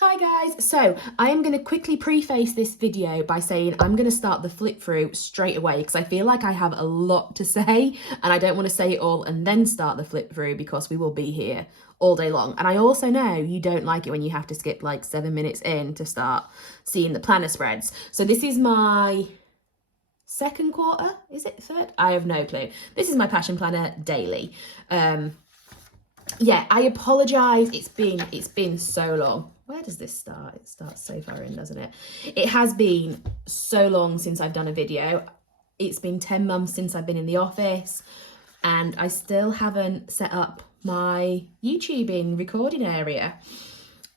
Hi guys, so I am going to quickly preface this video by saying I'm going to start the flip through straight away because I feel like I have a lot to say and I don't want to say it all and then start the flip through because we will be here all day long. And I also know you don't like it when you have to skip like 7 minutes in to start seeing the planner spreads. So this is my second quarter, is it third? I have no clue. This is my Passion Planner daily. Yeah, I apologise. It's been so long. Where does this start? It starts so far in, doesn't it? It has been so long since I've done a video. It's been 10 months since I've been in the office and I still haven't set up my YouTube in recording area.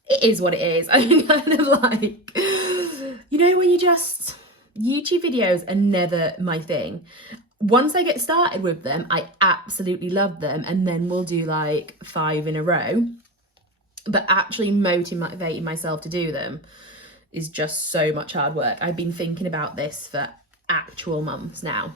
It is what it is. I'm kind of like, when you just, YouTube videos are never my thing. Once I get started with them, I absolutely love them, and then we'll do like 5 in a row. But actually motivating myself to do them is just so much hard work. I've been thinking about this for actual months now.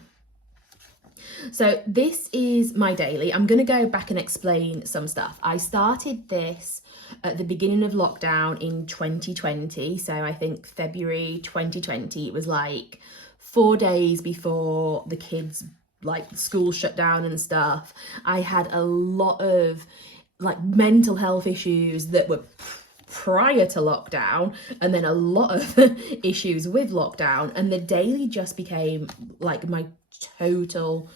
So this is my daily. I'm going to go back and explain some stuff. I started this at the beginning of lockdown in 2020. So I think February 2020, it was like 4 days before the kids, like school shut down and stuff. I had a lot of like mental health issues that were prior to lockdown, and then a lot of issues with lockdown, and the daily just became like my total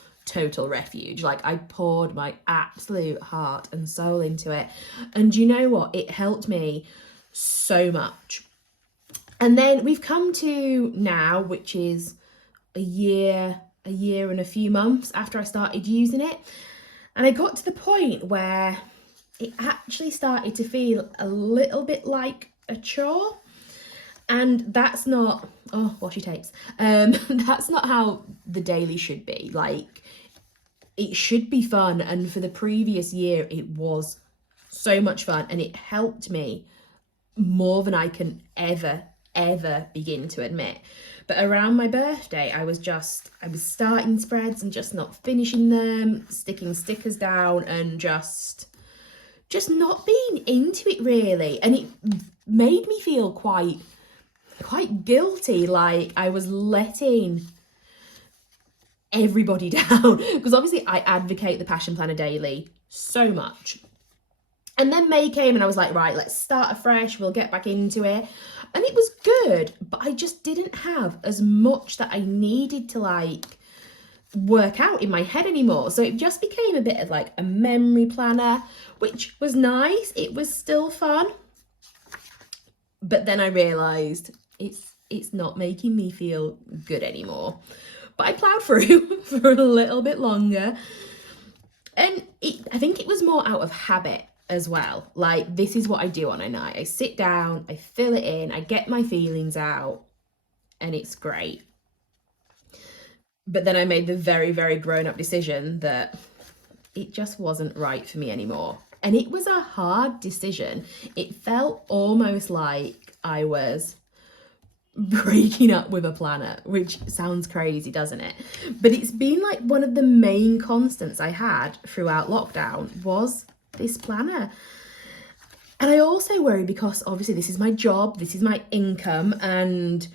refuge. Like I poured my absolute heart and soul into it, and you know what, it helped me so much. And then we've come to now, which is a year and a few months after I started using it, and I got to the point where it actually started to feel a little bit like a chore. And that's not, oh, washi tapes. That's not how the daily should be. Like, it should be fun. And for the previous year, it was so much fun. And it helped me more than I can ever begin to admit. But around my birthday, I was starting spreads and just not finishing them, sticking stickers down and just not being into it really. And it made me feel quite guilty, like I was letting everybody down, because obviously I advocate the Passion Planner daily so much. And then May came and I was like, right, let's start afresh, we'll get back into it. And it was good, but I just didn't have as much that I needed to like work out in my head anymore. So it just became a bit of like a memory planner, which was nice. It was still fun. But then I realised it's not making me feel good anymore. But I ploughed through for a little bit longer. And I think it was more out of habit as well. Like, this is what I do on a night. I sit down, I fill it in, I get my feelings out, and it's great. But then I made the very grown-up decision that it just wasn't right for me anymore. And it was a hard decision. It felt almost like I was breaking up with a planner, which sounds crazy, doesn't it? But it's been like one of the main constants I had throughout lockdown was this planner. And I also worry because obviously this is my job, this is my income, and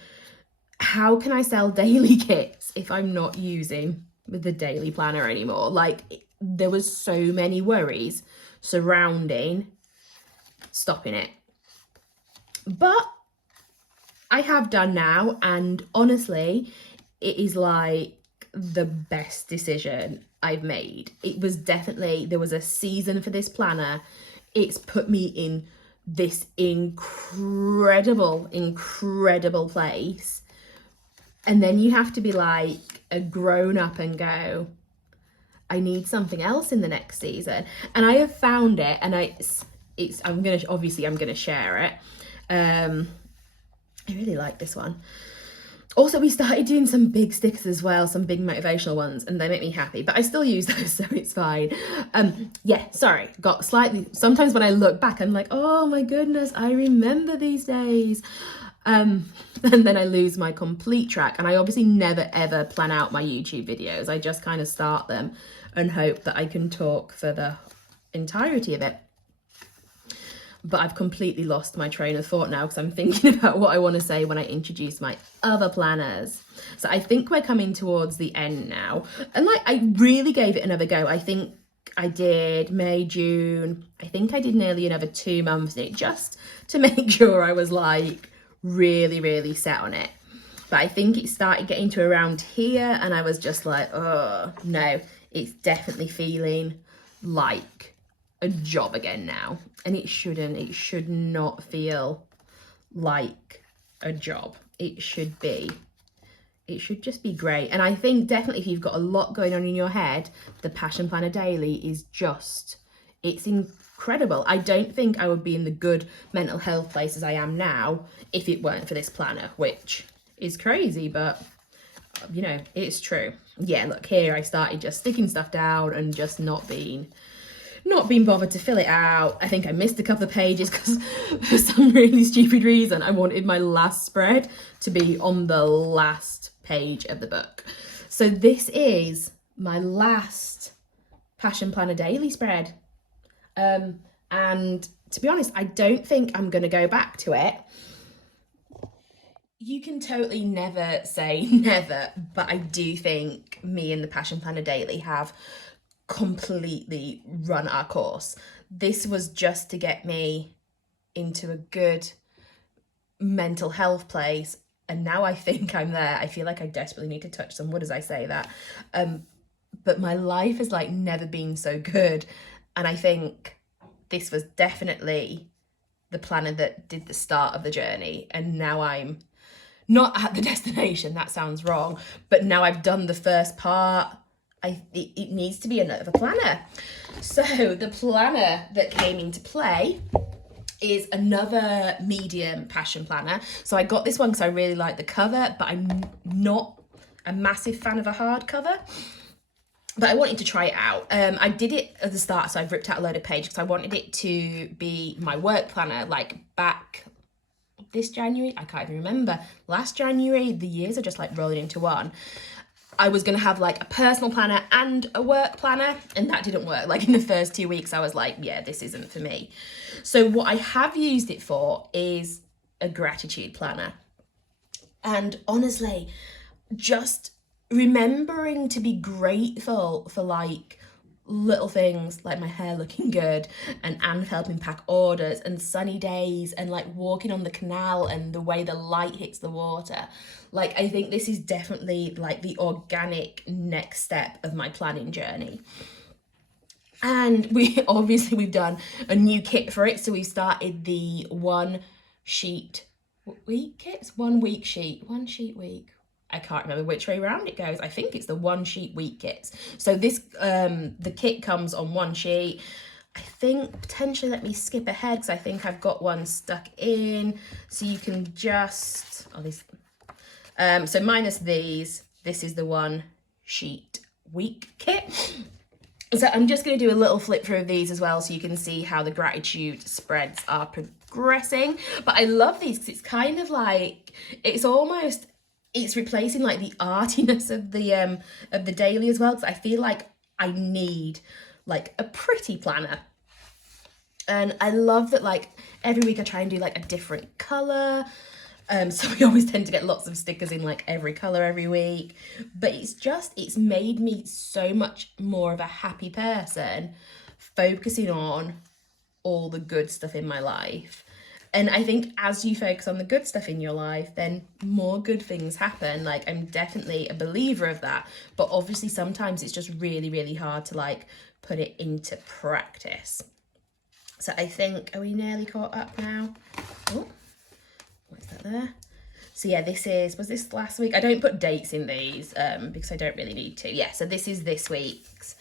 how can I sell daily kits if I'm not using the daily planner anymore? Like, there was so many worries surrounding stopping it. But I have done now, and honestly, it is like the best decision I've made. It was definitely, there was a season for this planner. It's put me in this incredible place. And then you have to be like a grown up and go, I need something else in the next season. And I have found it, and I'm gonna share it. I really like this one. Also, we started doing some big stickers as well, some big motivational ones, and they make me happy, but I still use those, so it's fine. Yeah, sorry, got slightly, sometimes when I look back, I'm like, oh my goodness, I remember these days. And then I lose my complete track, and I obviously never ever plan out my YouTube videos. I just kind of start them and hope that I can talk for the entirety of it. but I've completely lost my train of thought now because I'm thinking about what I want to say when I introduce my other planners. So I think we're coming towards the end now. And like, I really gave it another go. I think I did May, June. I think I did nearly another 2 months in it just to make sure I was like really, really set on it. But I think it started getting to around here and I was just like, oh, no, it's definitely feeling like a job again now, and it should not feel like a job. It should just be great. And I think definitely if you've got a lot going on in your head, the Passion Planner Daily is just, it's incredible. I don't think I would be in the good mental health place as I am now if it weren't for this planner, which is crazy, but you know, it's true. Yeah, look here, I started just sticking stuff down and just not being bothered to fill it out. I think I missed a couple of pages because for some really stupid reason I wanted my last spread to be on the last page of the book. So this is my last Passion Planner Daily spread. And to be honest, I don't think I'm going to go back to it. You can totally never say never, but I do think me and the Passion Planner Daily have completely run our course. This was just to get me into a good mental health place, and now I think I'm there. I feel like I desperately need to touch some wood as I say that, but my life has like never been so good, and I think this was definitely the planner that did the start of the journey, and now I'm not at the destination. That sounds wrong, but now I've done the first part. It needs to be another planner. So the planner that came into play is another medium passion planner. So I got this one because I really like the cover, but I'm not a massive fan of a hardcover. But I wanted to try it out. I did it at the start, so I've ripped out a load of pages because I wanted it to be my work planner, like back this January. I can't even remember. Last January, the years are just like rolling into one. I was going to have like a personal planner and a work planner, and that didn't work. Like in the first 2 weeks, I was like, yeah, this isn't for me. So what I have used it for is a gratitude planner. And honestly, just remembering to be grateful for like little things like my hair looking good and Anne helping pack orders and sunny days and like walking on the canal and the way the light hits the water. Like, I think this is definitely like the organic next step of my planning journey. And we've done a new kit for it. So we started the 1 sheet week kits, 1 week sheet, 1 sheet week. I can't remember which way around it goes. I think it's the 1 sheet week kits. So this, the kit comes on 1 sheet. I think potentially, let me skip ahead because I think I've got one stuck in. So you can just, so minus these, this is the 1 sheet week kit. So I'm just going to do a little flip through of these as well so you can see how the gratitude spreads are progressing. But I love these because it's kind of like, it's replacing like the artiness of the daily as well, because I feel like I need like a pretty planner. And I love that like every week I try and do like a different colour. So we always tend to get lots of stickers in like every colour every week. But it's made me so much more of a happy person, focusing on all the good stuff in my life. And I think as you focus on the good stuff in your life, then more good things happen. Like, I'm definitely a believer of that. But obviously sometimes it's just really, really hard to like put it into practice. So I think, are we nearly caught up now? Oh, what's that there? So yeah, was this last week? I don't put dates in these because I don't really need to. Yeah, so this is this week's.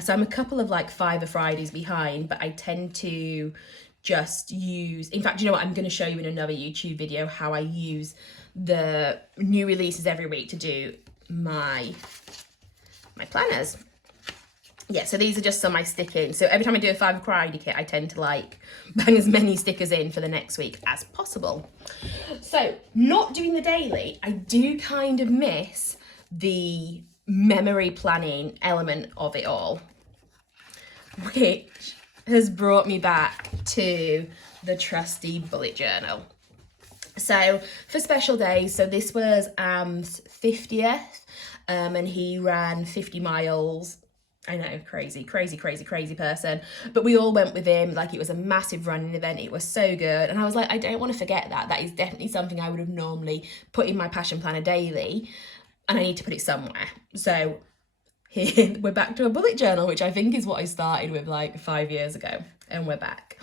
So I'm a couple of like Fiverr Fridays behind, but I tend to just use, in fact, you know what, I'm going to show you in another YouTube video how I use the new releases every week to do my planners. Yeah, so these are just some I stick in. So every time I do a Fiverr Friday kit, I tend to like bang as many stickers in for the next week as possible. So not doing the daily, I do kind of miss the memory planning element of it all, which has brought me back to the trusty bullet journal. So for special days, so this was Am's 50th, and he ran 50 miles. I know, crazy person. But we all went with him. Like, it was a massive running event. It was so good. And I was like, I don't want to forget that. That is definitely something I would have normally put in my passion planner daily. And I need to put it somewhere. So here we're back to a bullet journal, which I think is what I started with like 5 years ago. And we're back.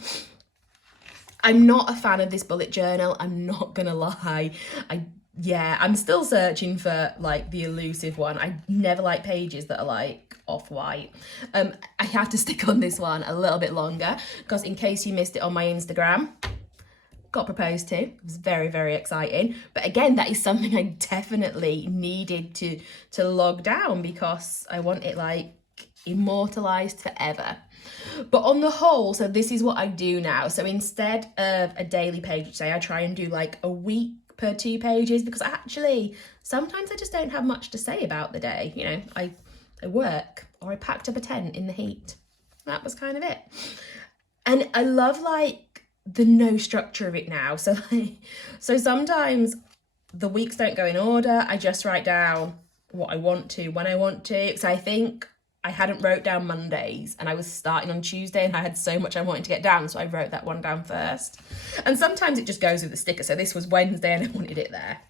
I'm not a fan of this bullet journal. I'm not gonna lie. I'm still searching for like the elusive one. I never like pages that are like off-white. I have to stick on this one a little bit longer because in case you missed it on my Instagram, got proposed to. It was very, very exciting. But again, that is something I definitely needed to log down because I want it like immortalized forever. But on the whole, so this is what I do now. So instead of a daily page each day, I try and do like a week per 2 pages because actually sometimes I just don't have much to say about the day. You know, I work or I packed up a tent in the heat. That was kind of it. And I love like the no structure of it now. So sometimes the weeks don't go in order. I just write down what I want to when I want to. So I think I hadn't wrote down Mondays and I was starting on Tuesday and I had so much I wanted to get down, so I wrote that one down first. And sometimes it just goes with the sticker. So this was Wednesday and I wanted it there.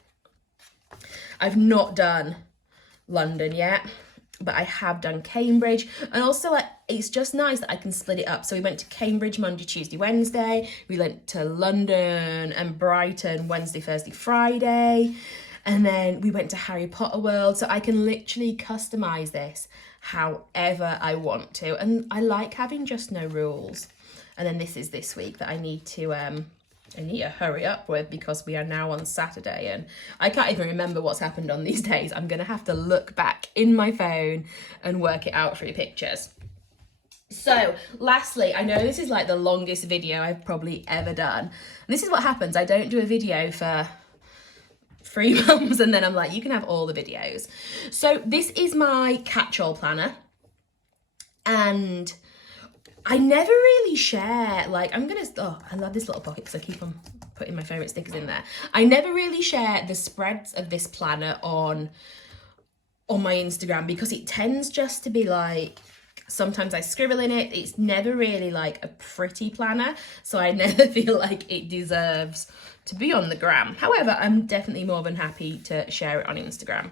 I've not done London yet, but I have done Cambridge. And also like, it's just nice that I can split it up. So we went to Cambridge Monday, Tuesday, Wednesday. We went to London and Brighton Wednesday, Thursday, Friday. And then we went to Harry Potter World. So I can literally customize this however I want to. And I like having just no rules. And then this is this week that I need to hurry up with because we are now on Saturday and I can't even remember what's happened on these days. I'm going to have to look back in my phone and work it out through pictures. So lastly, I know this is like the longest video I've probably ever done. This is what happens. I don't do a video for 3 months and then I'm like, you can have all the videos. So this is my catch-all planner and I never really share, like I love this little pocket because I keep on putting my favourite stickers in there. I never really share the spreads of this planner on my Instagram because it tends just to be like, sometimes I scribble in it. It's never really like a pretty planner. So I never feel like it deserves to be on the gram. However, I'm definitely more than happy to share it on Instagram.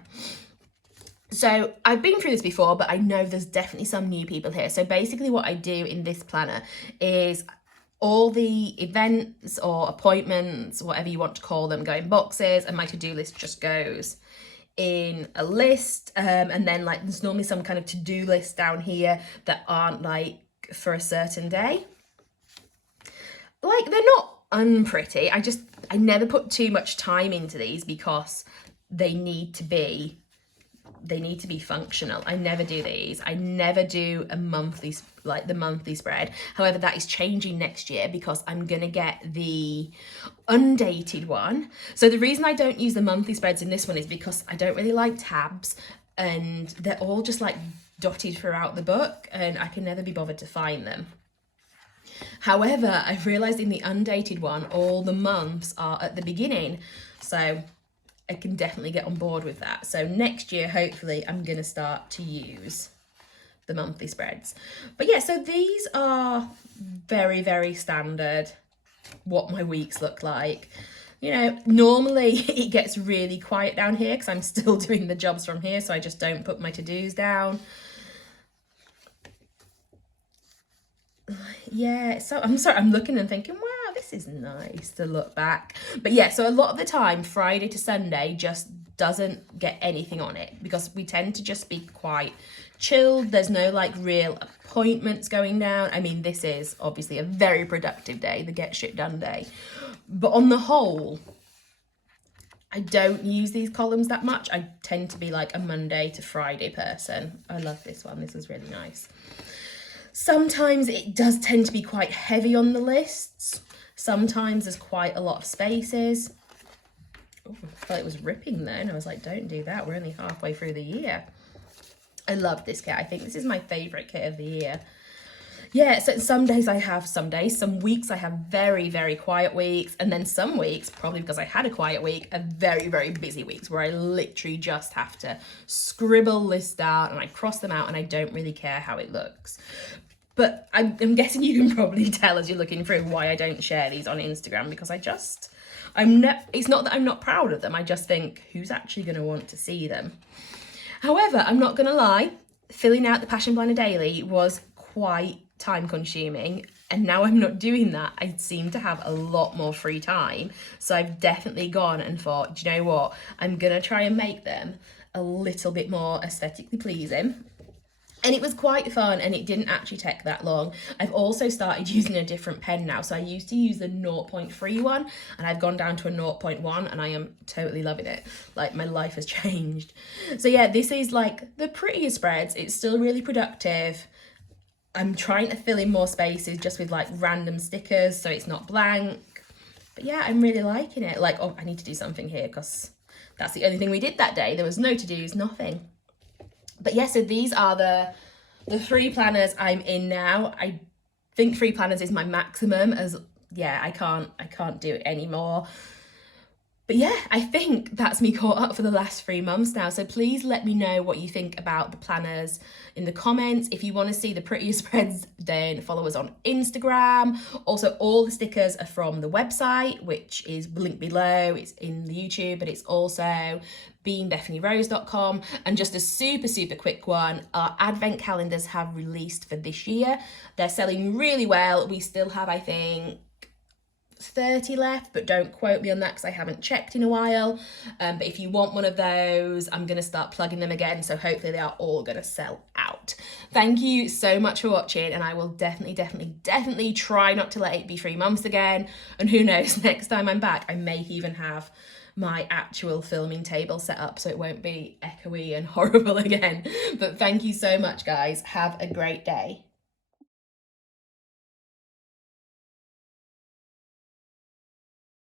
So I've been through this before, but I know there's definitely some new people here. So basically what I do in this planner is all the events or appointments, whatever you want to call them, go in boxes and my to-do list just goes in a list. And then like there's normally some kind of to-do list down here that aren't like for a certain day. Like they're not unpretty. I never put too much time into these because they need to be functional. I never do these. I never do a monthly, like the monthly spread. However, that is changing next year because I'm gonna get the undated one. So the reason I don't use the monthly spreads in this one is because I don't really like tabs and they're all just like dotted throughout the book and I can never be bothered to find them. However, I've realised in the undated one, all the months are at the beginning. So I can definitely get on board with that. So next year, hopefully, I'm going to start to use the monthly spreads. But yeah, so these are very, very standard, what my weeks look like. You know, normally it gets really quiet down here because I'm still doing the jobs from here. So I just don't put my to-dos down. Yeah, so I'm sorry, I'm looking and thinking, wow, this is nice to look back. But yeah, so a lot of the time, Friday to Sunday just doesn't get anything on it because we tend to just be quite chilled. There's no like real appointments going down. I mean, this is obviously a very productive day, the get shit done day. But on the whole, I don't use these columns that much. I tend to be like a Monday to Friday person. I love this one. This is really nice. Sometimes it does tend to be quite heavy on the lists. Sometimes there's quite a lot of spaces. Oh, I thought it was ripping then. I was like, don't do that. We're only halfway through the year. I love this kit. I think this is my favourite kit of the year. yeah, so some days I have some days, some weeks I have very, very quiet weeks, and then some weeks, probably because I had a quiet week, are very, very busy weeks where I literally just have to scribble lists out and I cross them out and I don't really care how it looks. But I'm guessing you can probably tell as you're looking through why I don't share these on Instagram, because it's not that I'm not proud of them, I just think, who's actually going to want to see them? However, I'm not going to lie, filling out the Passion Planner Daily was quite time consuming, and now I'm not doing that. I seem to have a lot more free time, so I've definitely gone and thought, do you know what, I'm going to try and make them a little bit more aesthetically pleasing. And it was quite fun, and it didn't actually take that long. I've also started using a different pen now. So I used to use the 0.3 one, and I've gone down to a 0.1, and I am totally loving it. Like, my life has changed. So yeah, this is like the prettier spreads. It's still really productive. I'm trying to fill in more spaces just with like random stickers, so it's not blank. But yeah, I'm really liking it. Like, oh, I need to do something here because that's the only thing we did that day. There was no to-dos, nothing. But yeah, so these are the 3 planners I'm in now. I think 3 planners is my maximum, as yeah, I can't do it anymore. But yeah, I think that's me caught up for the last 3 months now. So please let me know what you think about the planners in the comments. If you want to see the prettier spreads, then follow us on Instagram. Also, all the stickers are from the website, which is linked below. It's in the YouTube, but it's also beingbefanyrose.com. And just a super, super quick one, our advent calendars have released for this year. They're selling really well. We still have, I think, 30 left, but don't quote me on that because I haven't checked in a while. But if you want one of those, I'm going to start plugging them again, so hopefully they are all going to sell out. Thank you so much for watching, and I will definitely try not to let it be 3 months again. And who knows, next time I'm back, I may even have my actual filming table set up so it won't be echoey and horrible again. But thank you so much, guys. Have a great day.